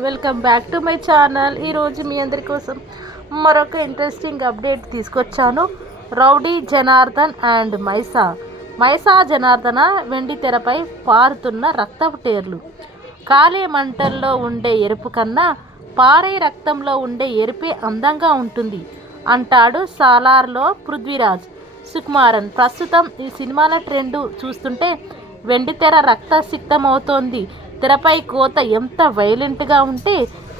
Welcome back to my channel. ఈరోజు మీ అందరి కోసం మరొక ఇంట్రెస్టింగ్ అప్డేట్ తీసుకొచ్చాను. రౌడీ జనార్దన్ అండ్ మైసా జనార్దన వెండి తెరపై పారుతున్న రక్తపు టేర్లు. కాలే మంటల్లో ఉండే ఎరుపు కన్నా పారే రక్తంలో ఉండే ఎరుపే అందంగా ఉంటుంది అంటాడు సాలార్లో పృథ్వీరాజ్ సుకుమారన్. ప్రస్తుతం ఈ సినిమాల ట్రెండ్ చూస్తుంటే వెండితెర రక్తసిక్తమవుతోంది. తెరపై కోత ఎంత వైలెంట్గా ఉంటే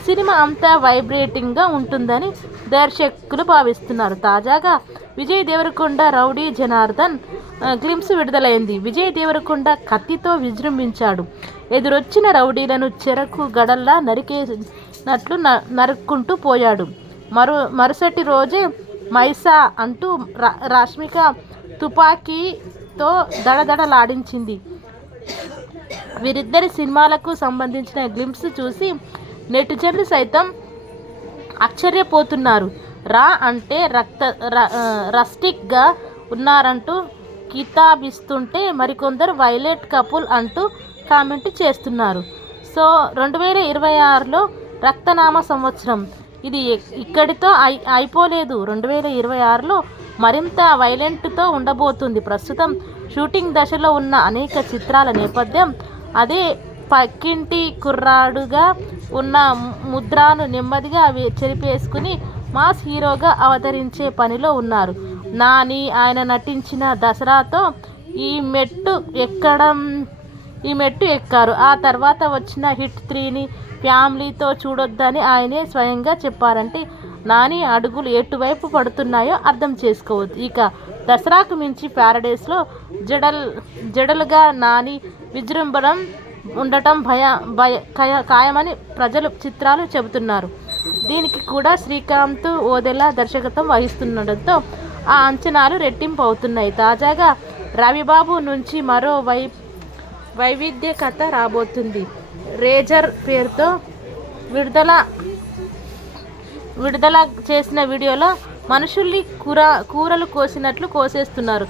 సినిమా అంతా వైబ్రేటింగ్గా ఉంటుందని దర్శకులు భావిస్తున్నారు. తాజాగా విజయ్ దేవరకొండ రౌడీ జనార్దన్ గ్లింప్స్ విడుదలైంది. విజయ్ దేవరకొండ కత్తితో విజృంభించాడు. ఎదురొచ్చిన రౌడీలను చెరకు గడల్లా నరికేసినట్లు నరుక్కుంటూ పోయాడు. మరుసటి రోజే మైసా అంటూ రష్మిక తుపాకీతో దడదడలాడించింది. వీరిద్దరి సినిమాలకు సంబంధించిన గ్లింప్స్ చూసి నెటిజన్లు సైతం ఆశ్చర్యపోతున్నారు. రా అంటే రస్టిక్గా ఉన్నారంటూ కితాబిస్తుంటే మరికొందరు వైలెట్ కపుల్ అంటూ కామెంట్ చేస్తున్నారు. సో 2026లో రక్తనామ సంవత్సరం. ఇది ఇక్కడితో అయిపోలేదు. 2026లో మరింత వైలెంట్తో ఉండబోతుంది. ప్రస్తుతం షూటింగ్ దశలో ఉన్న అనేక చిత్రాల నేపథ్యం అదే. పక్కింటి కుర్రాడుగా ఉన్న ముద్రాను నెమ్మదిగా చెరిపేసుకుని మాస్ హీరోగా అవతరించే పనిలో ఉన్నారు నాని. ఆయన నటించిన దసరాతో ఈ మెట్టు ఎక్కారు. ఆ తర్వాత వచ్చిన హిట్ 3ని ఫ్యామిలీతో చూడొద్దని ఆయనే స్వయంగా చెప్పారంటే నాని అడుగులు ఎటువైపు పడుతున్నాయో అర్థం చేసుకోవచ్చు. ఇక దసరాకు మించి ప్యారడైస్లో జడలుగా నాని విజృంభణం ఉండటం ఖాయమని ప్రజలు చిత్రాలు చెబుతున్నారు. దీనికి కూడా శ్రీకాంత్ ఓదెలా దర్శకత్వం వహిస్తుండటంతో ఆ అంచనాలు రెట్టింపు అవుతున్నాయి. తాజాగా రవిబాబు నుంచి మరో వైవిధ్య కథ రాబోతుంది. రేజర్ పేరుతో విడుదల చేసిన వీడియోలో మనుషుల్ని కూరలు కోసినట్లు కోసేస్తున్నారు.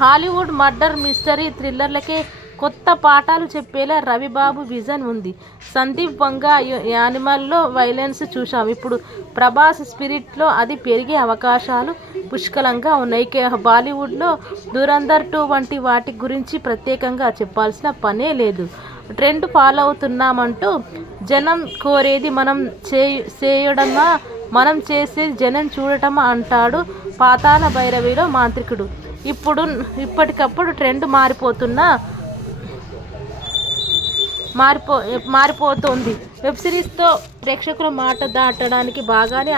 హాలీవుడ్ మర్డర్ మిస్టరీ థ్రిల్లర్లకే కొత్త పాఠాలు చెప్పేలా రవిబాబు విజన్ ఉంది. సందీప్ వంగ యానిమల్లో వైలెన్స్ చూశాం. ఇప్పుడు ప్రభాస్ స్పిరిట్లో అది పెరిగే అవకాశాలు పుష్కలంగా ఉన్నాయి. బాలీవుడ్లో ధురంధర్ 2 వంటి వాటి గురించి ప్రత్యేకంగా చెప్పాల్సిన పనే లేదు. ట్రెండ్ ఫాలో అవుతున్నామంటూ జనం కోరేది మనం చేయడమా, మనం చేసేది జనం చూడటమా అంటాడు పాతాళ భైరవిలో మాంత్రికుడు. ఇప్పటికప్పుడు ట్రెండ్ మారిపోతోంది. వెబ్ సిరీస్తో ప్రేక్షకుల మాట దాటడానికి బాగానే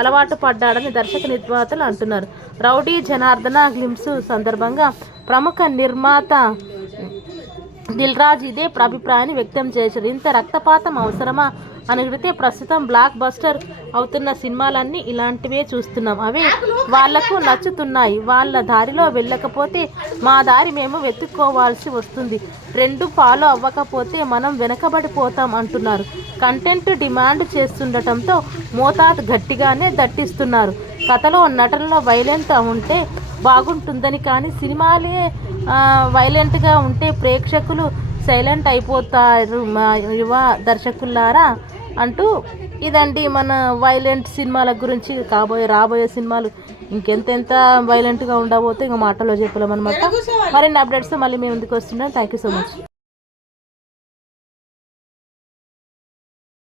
అలవాటు పడ్డాడని దర్శక నిర్మాతలు అంటున్నారు. రౌడీ జనార్దన గ్లింప్స్ సందర్భంగా ప్రముఖ నిర్మాత దిల్రాజ్ ఇదే అభిప్రాయాన్ని వ్యక్తం చేశారు. ఇంత రక్తపాతం అవసరమా అని అడిగితే ప్రస్తుతం బ్లాక్ బస్టర్ అవుతున్న సినిమాలన్నీ ఇలాంటివే చూస్తున్నాం. అవే వాళ్లకు నచ్చుతున్నాయి. వాళ్ళ దారిలో వెళ్ళకపోతే మా దారి మేము వెతుక్కోవాల్సి వస్తుంది. ట్రెండ్ ఫాలో అవ్వకపోతే మనం వెనకబడిపోతాం అంటున్నారు. కంటెంట్ డిమాండ్ చేస్తుండటంతో మోతాదు గట్టిగానే దట్టిస్తున్నారు. కథలో నటనలో వైలెంట్ ఉంటే బాగుంటుందని, కానీ సినిమాలే వైలెంట్గా ఉంటే ప్రేక్షకులు సైలెంట్ అయిపోతారు మా యువ దర్శకులారా అంటూ. ఇదండి మన వైలెంట్ సినిమాల గురించి. రాబోయే సినిమాలు ఇంకెంత వైలెంట్గా ఉండబోతే ఇంకా మాటలో చెప్పలేమన్నమాట. మరిన్ని అప్డేట్స్ మళ్ళీ మేము ముందుకు వస్తున్నాం. Thank you so much.